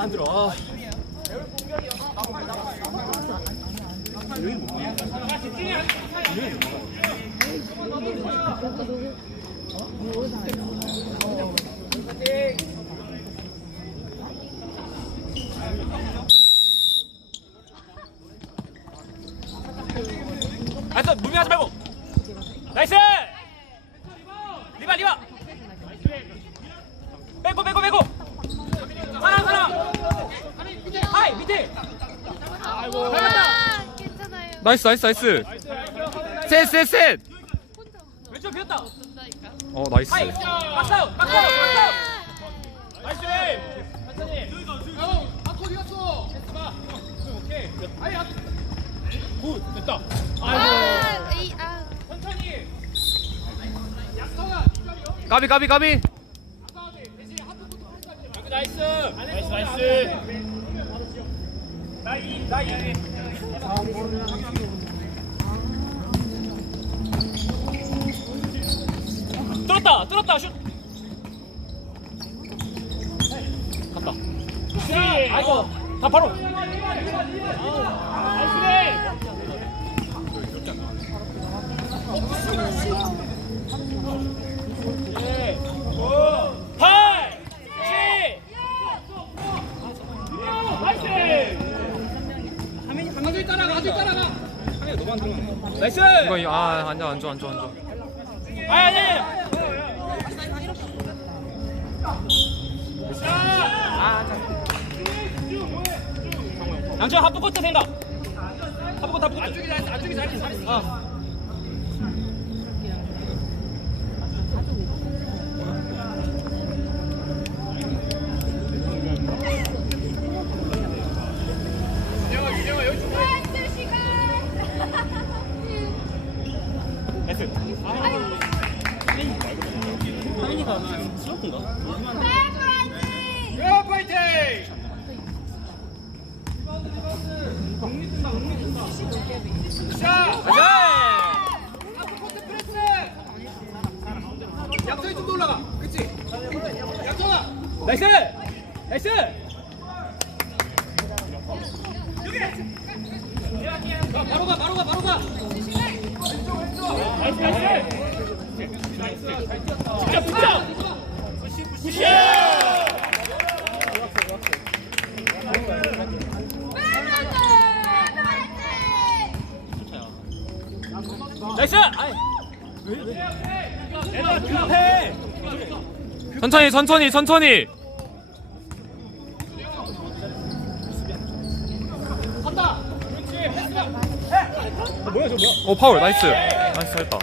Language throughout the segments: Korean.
안 들어. 아. 나이스 무빙하지 말고 나이스 리바 리바 빼고 빼고 빼고 사람 사람 하이 밑에 아이고 아, 괜찮아요. 나이스 나이스 나이스. 셋셋셋. 왼쪽 비었다. 어 나이스. 하이. 박사우 박사우 박사우 나이스. 천천히 형 아코 어디 갔어 봐 오케이 아이 굿 됐다 아, 에이, 아. 천천히 약성아 까비 까비 까비. 나이스 나이스. 나이스. 나이 나이 뚫었다 뚫었다 슛. 갔다. 아이고 다 바로 나이스 팔, 칠, 나이스. 강아지 따라가, 강아지 따라가. 나이스. 이거 이- 아 앉아 앉아 앉아 앉아 아니 아니. 양철 하프 코트 생각. 하프 코트 하프 코트. 안쪽이 잘했어. 안쪽이 잘했어. 잘했어. 자! 나이스! 나이스! 자, 바로 가, 바로 가, 바로 가! 나이스, 나이스! 자, 붙여! 천천히 천천히 천천히! 뭐야 저 뭐야? 어 파울. 나이스. 나이스 했다.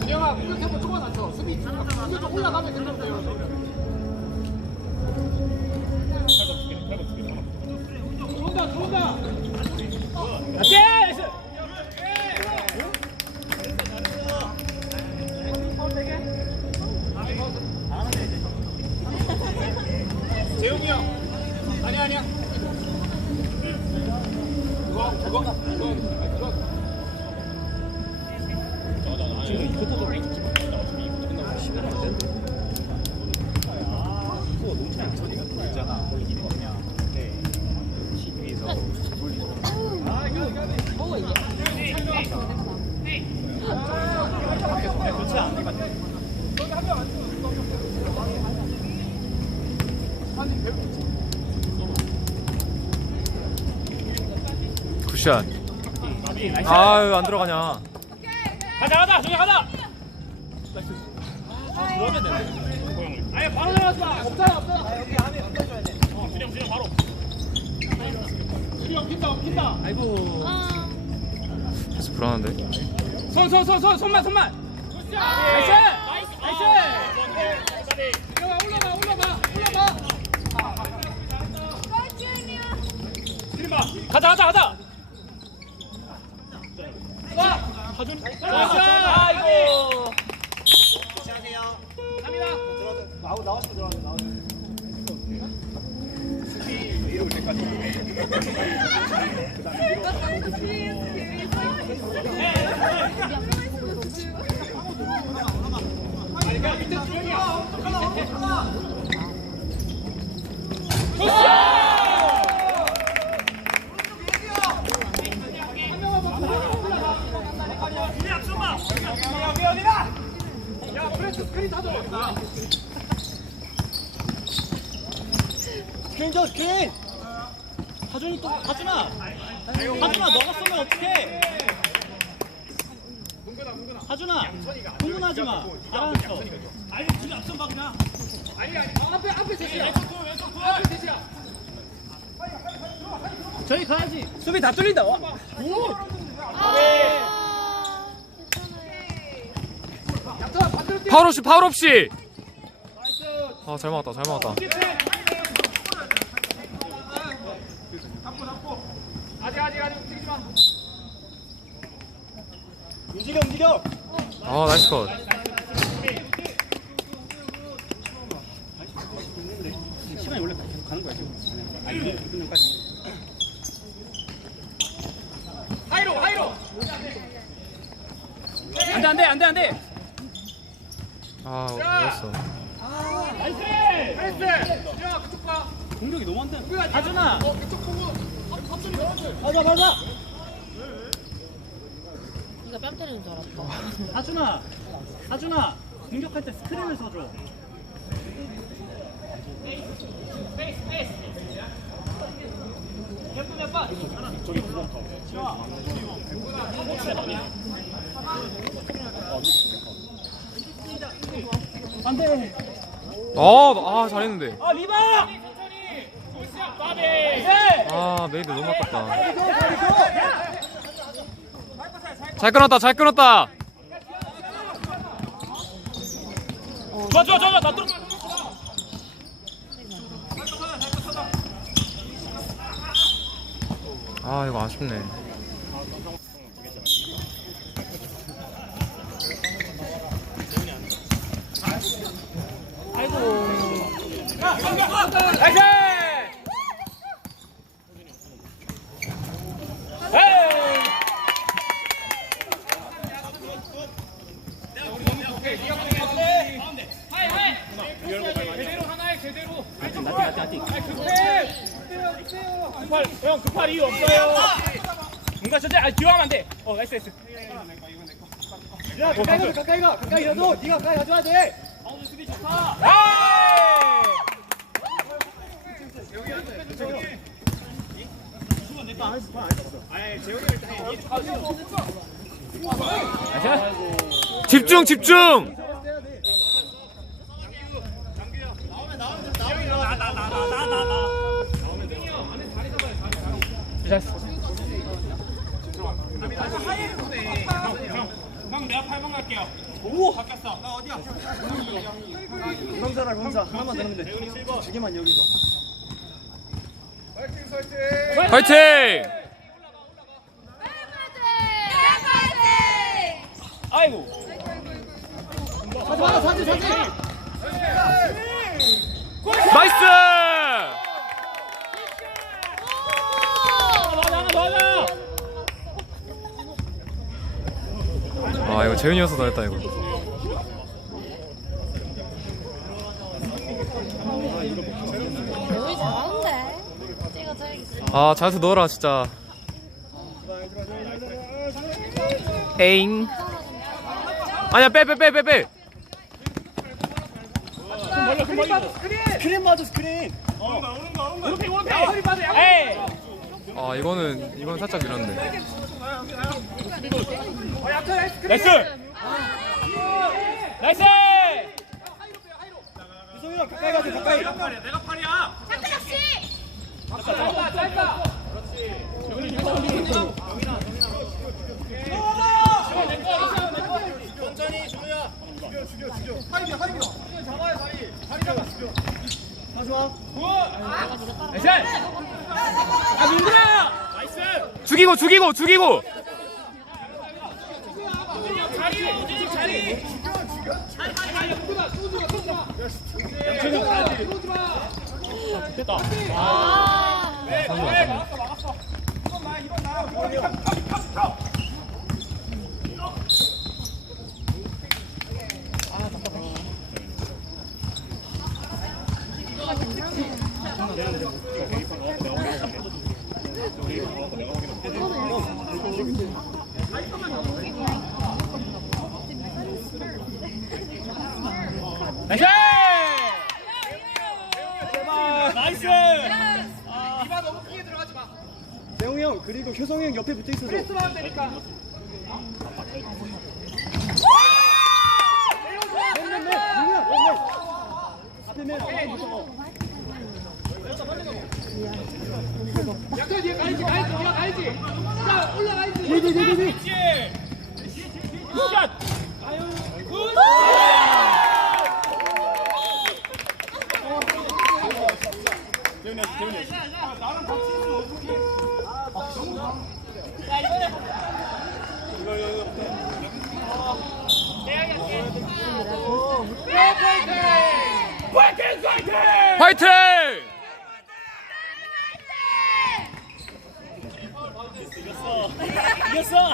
준영아 공격 템포 조금만 낮춰 수비 공격 좀 올라가면 된답니다 여러분 들어온다 들어온다. 재용이 굿샷. 아유 안 들어가냐. 가자 가자 저기 가자. 아예 바로 마. 없잖아 없잖아. 여기 안에 얹어줘야 돼. 어, 준영 준영 바로. 준영 핀다 핀다. 아이고. 아, 계속 불안한데? 손 손 손 손 손만 손만. 나이스 나이스! 나이스! 준영아 올라가 올라가 올라가. 가자 가자 가자. 와 가준 아이고 갑니다 나오 나오시면 들어가면 나오시면 스크린 줘 스크린 하준이 또 하준아 하준아 너가 쏘면 어떡해? 하준아 흥분하지 마. 알았어 아니 지금 앞선 봐 그냥. 앞에 앞에 제시야. 왼쪽 둘 왼쪽 둘 앞에 제시야. 저기 가야지. 수비 다 뚫린다. 와. 아, 괜찮아요. 자 반대로 뛰어 파울 없이 파울 없이. 아 잘 막았다 잘 막았다. 아직 아직 아직 움직이지 마. 움직여 움직여. 아 나이스 컷. 시간이 원래 계속 가는 거야 지금. 아니 끝까지. 하이로 하이로. 안돼 안돼 안돼 안돼 아 어렸어. 나이스! 나이스! 야 그쪽 봐. 공격이 너무 안돼. 하준아! 어 그쪽 보고 앞- 앞쪽이 넣어줘 맞아 맞아 이거 뺨 때리는 줄 알았다. 하준아! 하준아! 공격할 때 스크린을 서줘 안돼 아, 아 잘했는데. 아 리바! 아 메이드 너무 아깝다. 잘 끊었다 잘 끊었다. 좋아 좋아 좋아 나 뚫어. 아 이거 아쉽네 제대로 하 형 급할 이유 없어요 뭔가 아 안돼 어 나이스 나이스 야 가까이 가 가까이 가 가까이 가도 네가 가까이 가줘야 돼. 아우 수비 좋다 아 집중 집중! 형 내가 8번 갈게요 오 바뀌었어 나 어디야 검사라 검사. 하나만 더 넣으면 돼두 개만 여기 넣 어 파이팅! 아이고. 나이스! 아 이거 재윤이어서 잘했다 이거 여기 잘하는데. 찍어줘야겠어. 아 잘해서 넣어라 진짜. 에잉. 아니야 빼 빼 빼 빼빼. 스크린 맞아 스크린. 허리 아 이거는 이건 살짝 밀었는데 나이스! 나이스! 가까이 가자 가까이. 내가 팔이야. 잠깐 씨. 짧다 짧다 천천히 준우야 하준아 나이스 아 민구야 나이스 죽이고 죽이고 죽이고. 자리 우진식 자리 됐다. 아. 네, 막았어, 막았어. 이건 나, 이건 나. 비켜, 비켜, 비켜. 아, 그리고 효성이 형 옆에 붙어 있어줘. 프레스만 하면 되니까. 맨맨맨 민우야 맨맨. 앞에 맨 앞에 붙어. 약간 뒤에 가야지, 가야지, 올라가야지. 자, 올라가야지. 뒤뒤뒤뒤. 샷! 굿! 파이팅! 파이팅! 화이팅! 이겼어.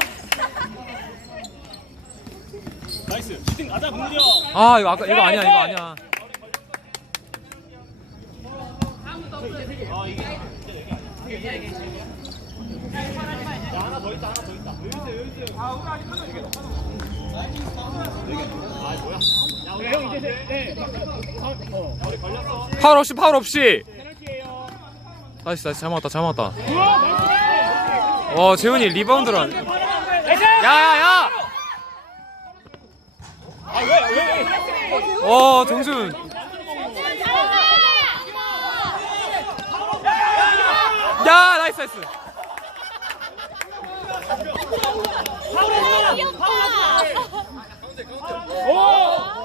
나이스. 2등 가자 문규. 아 이거 아까 이거 아니야 이거 아니야. 형 이제 네. 파울 없이 파울 없이. 나이스 나이스 잘 맞았다 잘 맞았다. 어 재훈이 리바운드를 안. 야야야! 어 정준. 야 나이스 나이스.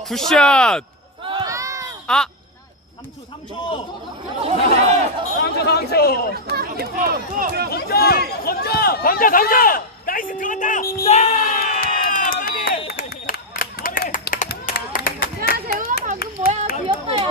굿샷. 아 3초 3초. 3초 3초. 던져 던져 던져 던져. 나이스 들어갔다. 야, 재훈아 방금 뭐야? 귀엽다, 야.